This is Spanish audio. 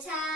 chao.